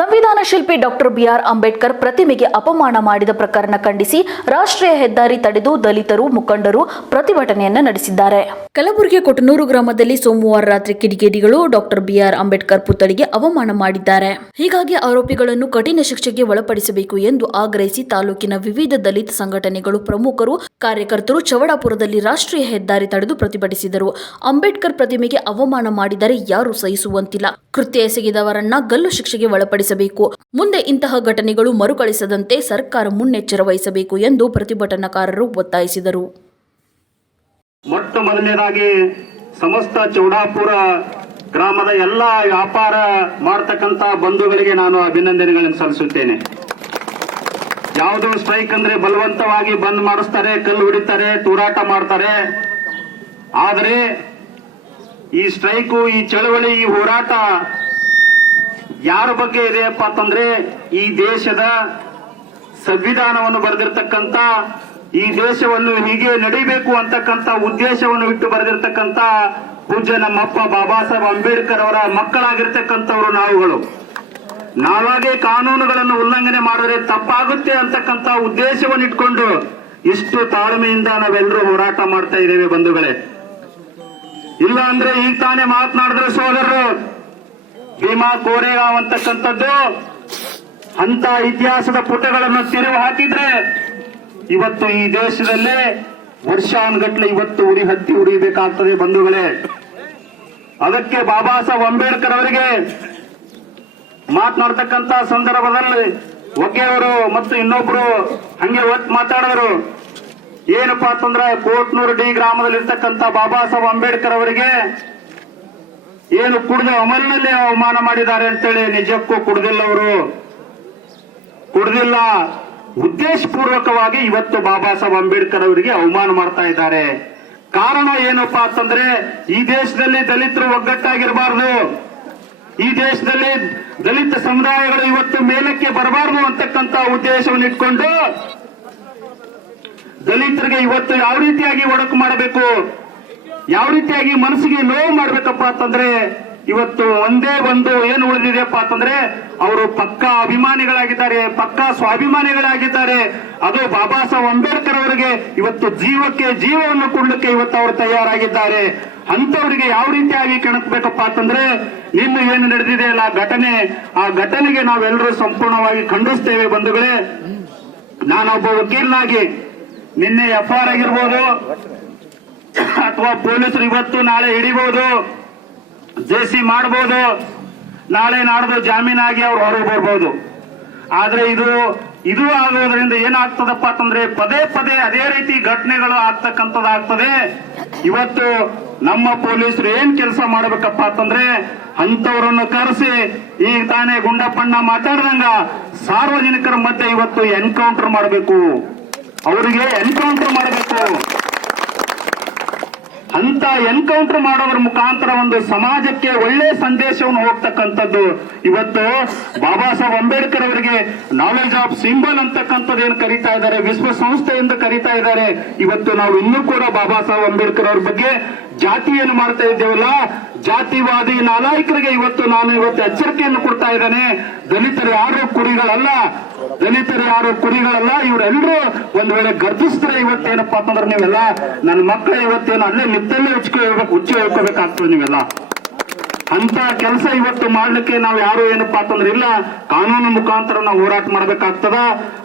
ಸಂವಿಧಾನ ಶಿಲ್ಪಿ doctor B R Ambedkar ಪ್ರತಿಮೆಗೆ ಅಪಮಾನ ಮಾಡಿದ ಪ್ರಕರಣ ಖಂಡಿಸಿ ರಾಷ್ಟ್ರೀಯ ಹೆದ್ದಾರಿ ತಡೆದು ದಲಿತರು ಮುಖಂಡರು ಪ್ರತಿಭಟನೆಯನ್ನ ನಡೆಸಿದ್ದಾರೆ. ಕಲಬುರಗಿಯ ಕೊಟ್ಟನೂರು ಗ್ರಾಮದಲ್ಲಿ ಸೋಮವಾರ ರಾತ್ರಿ ಕಿಡಿಗೇಡಿಗಳು ಡಾಕ್ಟರ್ ಬಿಆರ್ ಅಂಬೇಡ್ಕರ್ ಪುತ್ಥಳಿಗೆ ಅವಮಾನ ಮಾಡಿದ್ದಾರೆ. ಹೀಗಾಗಿ ಆರೋಪಿಗಳನ್ನು ಕಠಿಣ ಶಿಕ್ಷೆಗೆ ಒಳಪಡಿಸಬೇಕು ಎಂದು ಆಗ್ರಹಿಸಿ ತಾಲೂಕಿನ ವಿವಿಧ ದಲಿತ ಸಂಘಟನೆಗಳು ಪ್ರಮುಖರು ಕಾರ್ಯಕರ್ತರು ಚವಡಾಪುರದಲ್ಲಿ ರಾಷ್ಟ್ರೀಯ ಹೆದ್ದಾರಿ ತಡೆದು ಪ್ರತಿಭಟಿಸಿದರು. ಅಂಬೇಡ್ಕರ್ ಪ್ರತಿಮೆಗೆ ಅವಮಾನ ಮಾಡಿದರೆ ಯಾರು ಸಹಿಸುವಂತಿಲ್ಲ. ಕೃತ್ಯ ಎಸಗಿದವರನ್ನ ಗಲ್ಲು ಶಿಕ್ಷೆಗೆ ಒಳಪಡಿಸಬೇಕು. ಮುಂದೆ ಇಂತಹ ಘಟನೆಗಳು ಮರುಕಳಿಸದಂತೆ ಸರ್ಕಾರ ಮುನ್ನೆಚ್ಚರ ವಹಿಸಬೇಕು ಎಂದು ಪ್ರತಿಭಟನಾಕಾರರು ಒತ್ತಾಯಿಸಿದರು. ಮೊಟ್ಟ ಮೊದಲನೇದಾಗಿ ಸಮಸ್ತ ಚೌಡಾಪುರ ಗ್ರಾಮದ ಎಲ್ಲ ವ್ಯಾಪಾರ ಮಾಡತಕ್ಕಂತ ಬಂಧುಗಳಿಗೆ ನಾನು ಅಭಿನಂದನೆಗಳನ್ನು ಸಲ್ಲಿಸುತ್ತೇನೆ. ಯಾವುದು ಸ್ಟ್ರೈಕ್ ಅಂದ್ರೆ ಬಲವಂತವಾಗಿ ಬಂದ್ ಮಾಡಿಸ್ತಾರೆ, ಕಲ್ಲು ಹೊಡಿತಾರೆ, ತೂರಾಟ ಮಾಡ್ತಾರೆ. ಆದರೆ ಈ ಸ್ಟ್ರೈಕು, ಈ ಚಳವಳಿ, ಈ ಹೋರಾಟ ಯಾರ ಬಗ್ಗೆ ಇದೆಯಪ್ಪ ಅಂತಂದ್ರೆ ಈ ದೇಶದ ಸಂವಿಧಾನವನ್ನು ಬರೆದಿರ್ತಕ್ಕಂಥ, ಈ ದೇಶವನ್ನು ಹೀಗೆ ನಡಿಬೇಕು ಅಂತಕ್ಕಂಥ ಉದ್ದೇಶವನ್ನು ಇಟ್ಟು ಬರೆದಿರ್ತಕ್ಕಂಥ ಪೂಜ್ಯ ನಮ್ಮಪ್ಪ ಬಾಬಾ ಸಾಹೇಬ್ ಅಂಬೇಡ್ಕರ್ ಅವರ ಮಕ್ಕಳಾಗಿರ್ತಕ್ಕಂಥವ್ರು ನಾವುಗಳು. ನಾವಾಗೆ ಕಾನೂನುಗಳನ್ನು ಉಲ್ಲಂಘನೆ ಮಾಡಿದ್ರೆ ತಪ್ಪಾಗುತ್ತೆ ಅಂತಕ್ಕಂಥ ಉದ್ದೇಶವನ್ನು ಇಟ್ಕೊಂಡು ಇಷ್ಟು ತಾಳ್ಮೆಯಿಂದ ನಾವೆಲ್ಲರೂ ಹೋರಾಟ ಮಾಡ್ತಾ ಇದ್ದೇವೆ ಬಂಧುಗಳೇ. ಇಲ್ಲ ಅಂದ್ರೆ ಈಗ ತಾನೇ ಮಾತನಾಡಿದ್ರೆ ಸೋದರರು, ಭೀಮಾ ಕೋರೆಗಾಂವ್ ಅಂತಕ್ಕಂಥದ್ದು ಅಂತ ಇತಿಹಾಸದ ಪುಟಗಳನ್ನು ತಿರುವು ಹಾಕಿದ್ರೆ ಇವತ್ತು ಈ ದೇಶದಲ್ಲೇ ವರ್ಷಾನುಗಟ್ಲೆ ಇವತ್ತು ಹತ್ತಿ ಉರಿಬೇಕಾಗ್ತದೆ ಬಂಧುಗಳೇ. ಅದಕ್ಕೆ ಬಾಬಾ ಸಾಹೇಬ್ ಅಂಬೇಡ್ಕರ್ ಅವರಿಗೆ ಮಾತನಾಡ್ತಕ್ಕಂತ ಸಂದರ್ಭದಲ್ಲಿ ಒಗ್ಗೆಯವರು ಮತ್ತು ಇನ್ನೊಬ್ರು ಹಂಗೆ ಒತ್ತು ಮಾತಾಡೋರು. ಏನಪ್ಪಾ ಅಂತಂದ್ರೆ ಕೋಟ್ನೂರು ಡಿ ಗ್ರಾಮದಲ್ಲಿ ಇರ್ತಕ್ಕಂಥ ಬಾಬಾ ಸಾಹೇಬ್ ಅಂಬೇಡ್ಕರ್ ಅವರಿಗೆ ಏನು ಕುಡಿದು ಅಮಲಿನಲ್ಲಿ ಅವಮಾನ ಮಾಡಿದ್ದಾರೆ ಅಂತೇಳಿ. ನಿಜಕ್ಕೂ ಕುಡ್ದಿಲ್ಲ, ಅವರು ಕುಡ್ದಿಲ್ಲ. ಉದ್ದೇಶಪೂರ್ವಕವಾಗಿ ಇವತ್ತು ಬಾಬಾ ಸಾಹೇಬ್ ಅಂಬೇಡ್ಕರ್ ಅವರಿಗೆ ಅವಮಾನ ಮಾಡ್ತಾ ಇದ್ದಾರೆ. ಕಾರಣ ಏನಪ್ಪಾ ಅಂತಂದ್ರೆ ಈ ದೇಶದಲ್ಲಿ ದಲಿತರು ಒಗ್ಗಟ್ಟಾಗಿರಬಾರ್ದು, ಈ ದೇಶದಲ್ಲಿ ದಲಿತ ಸಮುದಾಯಗಳು ಇವತ್ತು ಮೇಲಕ್ಕೆ ಬರಬಾರ್ದು ಅಂತಕ್ಕಂಥ ಉದ್ದೇಶವನ್ನು ಇಟ್ಕೊಂಡು ದಲಿತರಿಗೆ ಇವತ್ತು ಯಾವ ರೀತಿಯಾಗಿ ಒಡಕು ಮಾಡಬೇಕು, ಯಾವ ರೀತಿಯಾಗಿ ಮನಸ್ಸಿಗೆ ನೋವು ಮಾಡ್ಬೇಕಪ್ಪ ಅಂತಂದ್ರೆ ಇವತ್ತು ಒಂದೇ ಒಂದು ಏನು ಉಳಿದಿದೆಯಪ್ಪ ಅಂತಂದ್ರೆ ಅವರು ಪಕ್ಕಾ ಅಭಿಮಾನಿಗಳಾಗಿದ್ದಾರೆ, ಪಕ್ಕಾ ಸ್ವಾಭಿಮಾನಿಗಳಾಗಿದ್ದಾರೆ. ಅದು ಬಾಬಾ ಸಾಹೇಬ್ ಅಂಬೇಡ್ಕರ್ ಅವರಿಗೆ ಇವತ್ತು ಜೀವಕ್ಕೆ ಜೀವವನ್ನು ಕೊಡ್ಲಿಕ್ಕೆ ಇವತ್ತು ಅವರು ತಯಾರಾಗಿದ್ದಾರೆ. ಅಂತವರಿಗೆ ಯಾವ ರೀತಿಯಾಗಿ ಕೆಣಕಬೇಕಪ್ಪ ಅಂತಂದ್ರೆ ನಿನ್ನೆ ಏನು ನಡೆದಿದೆಯಲ್ಲ ಘಟನೆ, ಆ ಘಟನೆಗೆ ನಾವೆಲ್ಲರೂ ಸಂಪೂರ್ಣವಾಗಿ ಖಂಡಿಸ್ತೇವೆ ಬಂಧುಗಳೇ. ನಾನೊಬ್ಬ ವಕೀಲನಾಗಿ ನಿನ್ನೆ FIR ಆಗಿರ್ಬೋದು ಅಥವಾ ಪೊಲೀಸರು ಇವತ್ತು ನಾಳೆ ಹಿಡಿಬಹುದು, JC ಮಾಡಬಹುದು, ನಾಳೆ ನಾಡ್ದು ಜಾಮೀನಾಗಿ ಅವ್ರು ಹೊರಗೆ ಬರ್ಬೋದು. ಆದ್ರೆ ಇದು ಆಗೋದ್ರಿಂದ ಏನಾಗ್ತದಪ್ಪ ಅಂತಂದ್ರೆ ಪದೇ ಪದೇ ಅದೇ ರೀತಿ ಘಟನೆಗಳು ಆಗ್ತಕ್ಕಂಥದ್ದಾಗ್ತದೆ. ಇವತ್ತು ನಮ್ಮ ಪೊಲೀಸರು ಏನ್ ಕೆಲಸ ಮಾಡಬೇಕಪ್ಪ ಅಂತಂದ್ರೆ ಅಂತವರನ್ನು ಕರೆಸಿ ಈಗ ತಾನೇ ಗುಂಡಪ್ಪಣ್ಣ ಮಾತಾಡ್ದಂಗ ಸಾರ್ವಜನಿಕರ ಮಧ್ಯೆ ಇವತ್ತು ಎನ್ಕೌಂಟರ್ ಮಾಡಬೇಕು, ಅವರಿಗೆ ಎನ್ಕೌಂಟರ್ ಮಾಡಬೇಕು. ಅಂತ ಎನ್ಕೌಂಟರ್ ಮಾಡೋದ್ರ ಮುಖಾಂತರ ಒಂದು ಸಮಾಜಕ್ಕೆ ಒಳ್ಳೆ ಸಂದೇಶವನ್ನು ಹೋಗ್ತಕ್ಕಂಥದ್ದು. ಇವತ್ತು ಬಾಬಾ ಸಾಹೇಬ್ ಅಂಬೇಡ್ಕರ್ ಅವರಿಗೆ ನಾಲೆಜ್ ಆಫ್ ಸಿಂಬಲ್ ಅಂತಕ್ಕಂಥದ್ದು ಏನು ಕರೀತಾ ಇದ್ದಾರೆ, ವಿಶ್ವಸಂಸ್ಥೆಯಿಂದ ಕರೀತಾ ಇದ್ದಾರೆ. ಇವತ್ತು ನಾವು ಇನ್ನೂ ಕೂಡ ಬಾಬಾ ಸಾಹೇಬ್ ಅಂಬೇಡ್ಕರ್ ಅವ್ರ ಬಗ್ಗೆ ಜಾತಿ ಏನು ಮಾಡ್ತಾ ಇದ್ದೇವಲ್ಲ, ಜಾತಿವಾದಿ ನಾಲಾಯಕರಿಗೆ ಇವತ್ತು ಎಚ್ಚರಿಕೆಯನ್ನು ಕೊಡ್ತಾ ಇದ್ದಾನೆ. ದಲಿತರು ಯಾರು ಕುರಿಗಳಲ್ಲ, ಇವರೆಲ್ಲರೂ ಒಂದ್ ವೇಳೆ ಗರ್ಭಿಸ್ತಾರೆ ಇವತ್ತೇನಪ್ಪಾ ಅಂತಂದ್ರೆ ನೀವೆಲ್ಲ ನನ್ನ ಮಕ್ಕಳ ಇವತ್ತೇನು ಅಲ್ಲೇ ನಿತ್ತಲ್ಲೇ ಹುಚ್ಚಿ ಹೇಳ್ಕೋಬೇಕಾಗ್ತದೆ. ನೀವೆಲ್ಲ ಅಂತ ಕೆಲಸ ಇವತ್ತು ಮಾಡ್ಲಿಕ್ಕೆ ನಾವು ಯಾರು ಏನಪ್ಪಾ ಅಂತಂದ್ರೆ ಇಲ್ಲ, ಕಾನೂನು ಮುಖಾಂತರ ನಾವು ಹೋರಾಟ ಮಾಡಬೇಕಾಗ್ತದ.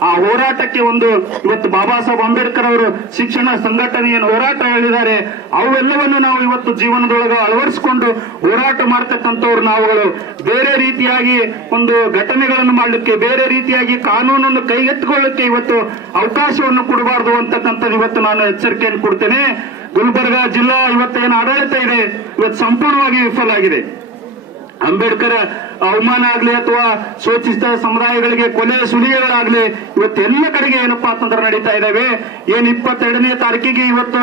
ಆ ಹೋರಾಟಕ್ಕೆ ಒಂದು ಇವತ್ತು ಬಾಬಾ ಸಾಹೇಬ್ ಅಂಬೇಡ್ಕರ್ ಅವರು ಶಿಕ್ಷಣ ಸಂಘಟನೆ ಏನು ಹೋರಾಟ ಹೇಳಿದ್ದಾರೆ ಅವೆಲ್ಲವನ್ನು ನಾವು ಇವತ್ತು ಜೀವನದೊಳಗೆ ಅಳವಡಿಸಿಕೊಂಡು ಹೋರಾಟ ಮಾಡ್ತಕ್ಕಂಥವ್ರು ನಾವುಗಳು. ಬೇರೆ ರೀತಿಯಾಗಿ ಒಂದು ಘಟನೆಗಳನ್ನು ಮಾಡಲಿಕ್ಕೆ, ಬೇರೆ ರೀತಿಯಾಗಿ ಕಾನೂನನ್ನು ಕೈಗೆತ್ತಿಕೊಳ್ಳಲಿಕ್ಕೆ ಇವತ್ತು ಅವಕಾಶವನ್ನು ಕೊಡಬಾರದು ಅಂತಕ್ಕಂಥದ್ದು ಇವತ್ತು ನಾನು ಎಚ್ಚರಿಕೆಯನ್ನು ಕೊಡ್ತೇನೆ. ಗುಲ್ಬರ್ಗಾ ಜಿಲ್ಲಾ ಇವತ್ತೇನು ಆಡಳಿತ ಇದೆ ಇವತ್ತು ಸಂಪೂರ್ಣವಾಗಿ ವಿಫಲ ಆಗಿದೆ. ಅಂಬೇಡ್ಕರ್ ಅವಮಾನ ಆಗ್ಲಿ ಅಥವಾ ಶೋಷಿತ ಸಮುದಾಯಗಳಿಗೆ ಕೊಲೆ ಸುಲಿಗೆಗಳಾಗ್ಲಿ ಇವತ್ತೆಲ್ಲ ಕಡೆಗೆ ಏನಪ್ಪಾ ಅಂತಂದ್ರೆ ನಡೀತಾ ಇದ್ದಾವೆ. ಏನ್ 22ನೇ ತಾರೀಕಿಗೆ ಇವತ್ತು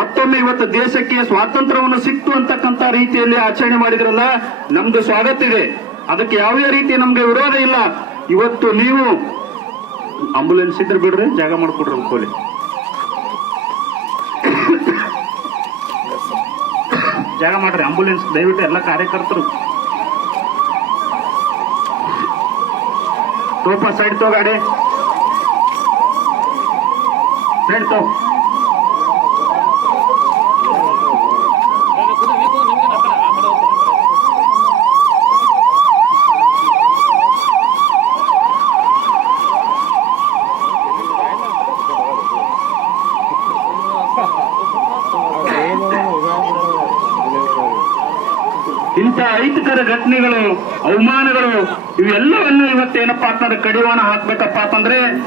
ಮತ್ತೊಮ್ಮೆ ಇವತ್ತು ದೇಶಕ್ಕೆ ಸ್ವಾತಂತ್ರ್ಯವನ್ನು ಸಿಕ್ತು ಅಂತಕ್ಕಂಥ ರೀತಿಯಲ್ಲಿ ಆಚರಣೆ ಮಾಡಿದ್ರಲ್ಲ, ನಮ್ದು ಸ್ವಾಗತ ಇದೆ, ಅದಕ್ಕೆ ಯಾವುದೇ ರೀತಿ ನಮ್ಗೆ ವಿರೋಧ ಇಲ್ಲ. ಇವತ್ತು ನೀವು ಆಂಬುಲೆನ್ಸ್ ಇದ್ರೆ ಬಿಡ್ರಿ, ಜಾಗ ಮಾಡ್ಕೊಡ್ರಿ ಅನ್ಕೋಲಿ. ಜಾಗ ಮಾಡ್ರಿ ಆಂಬುಲೆನ್ಸ್ ದಯವಿಟ್ಟು ಎಲ್ಲ ಕಾರ್ಯಕರ್ತರು. ತೋಪ ಸೈಡ್ ತೋ ಗಾಡಿ ಸೈಡ್ ತೋ. ಇಂಥ ಅಹಿತಕರ ಘಟನೆಗಳು, ಅವಮಾನಗಳು ಇವೆಲ್ಲವನ್ನು ಇವತ್ತೇನಪ್ಪಾ ಅಂತಂದ್ರೆ ಕಡಿವಾಣ ಹಾಕ್ಬೇಕಪ್ಪ ಅಂತಂದ್ರೆ